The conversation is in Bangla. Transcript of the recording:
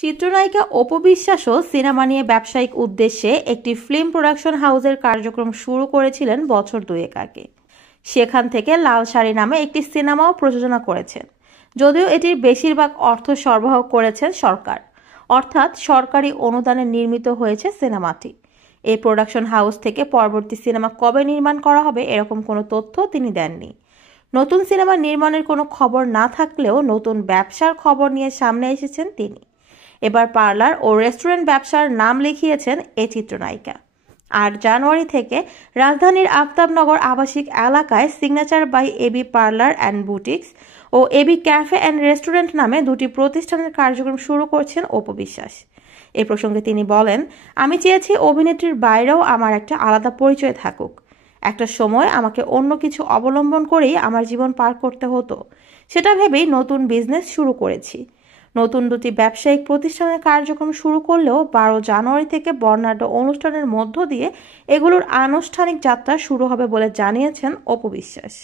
চিত্রনায়িকা অপু বিশ্বাসও সিনেমা নিয়ে ব্যবসায়িক উদ্দেশ্যে একটি ফিল্ম প্রোডাকশন হাউসের কার্যক্রম শুরু করেছিলেন বছর দুয়েক আগে। সেখান থেকে লাল শাড়ি নামে একটি সিনেমাও প্রযোজনা করেছেন, যদিও এটির বেশিরভাগ অর্থ সরবরাহ করেছেন সরকার, অর্থাৎ সরকারি অনুদানে নির্মিত হয়েছে সিনেমাটি। এই প্রোডাকশন হাউস থেকে পরবর্তী সিনেমা কবে নির্মাণ করা হবে এরকম কোনো তথ্য তিনি দেননি। নতুন সিনেমা নির্মাণের কোনো খবর না থাকলেও নতুন ব্যবসার খবর নিয়ে সামনে এসেছেন তিনি। এবার পার্লার ও রেস্টুরেন্ট ব্যবসার নাম লিখিয়েছেন এই চিত্রনায়িকা। ৮ জানুয়ারি থেকে রাজধানীর আফতাবনগর আবাসিক এলাকায় Signature by AB Parlour and Boutiques ও এবি ক্যাফে অ্যান্ড রেস্টুরেন্ট নামে দুটি প্রতিষ্ঠানের কার্যক্রম শুরু করছেন অপু বিশ্বাস। এ প্রসঙ্গে তিনি বলেন, আমি চেয়েছি অভিনেত্রীর বাইরেও আমার একটা আলাদা পরিচয় থাকুক। একটা সময় আমাকে অন্য কিছু অবলম্বন করেই আমার জীবন পার করতে হতো, সেটা ভেবেই নতুন বিজনেস শুরু করেছি। নতুন দুটি ব্যবসায়িক প্রতিষ্ঠানের কার্যক্রম শুরু করলেও ১২ জানুয়ারি থেকে বর্ণাঢ্য অনুষ্ঠানের মধ্য দিয়ে এগুলোর আনুষ্ঠানিক যাত্রা শুরু হবে বলে জানিয়েছেন অপু বিশ্বাস।